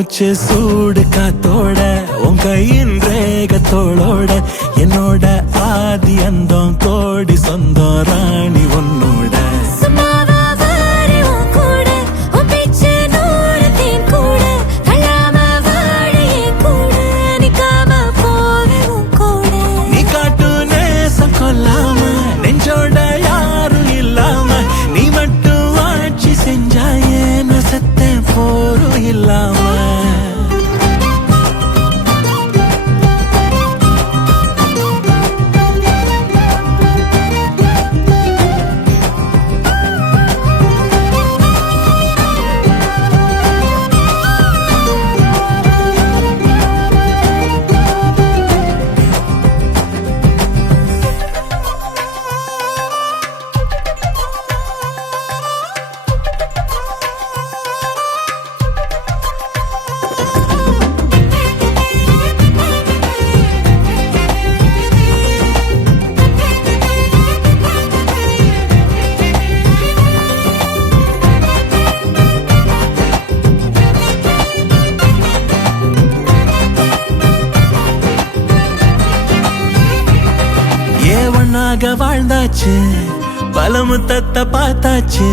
மூச்சு சூடு காத்தோட உன் கையின் ரேகத்தோளோட என்னோட ஆதி அந்தம் கோடி சொந்தம் ராணி உன்னோட நீ காட்டு நேசம் கொல்லாம நெஞ்சோட யாரும் இல்லாம நீ மட்டும் ஆட்சி செஞ்சாயே நான் செத்தேன் போரும் இல்லாம ஏவனாக வாழ்ந்தாச்சு பல முத்தத்தை பார்த்தாச்சு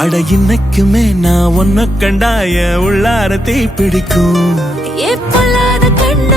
அட இன்னைக்குமே நான் உன்னை கண்டாய உள்ளார தீ பிடிக்கும் எப்பொல்லாத கண்ண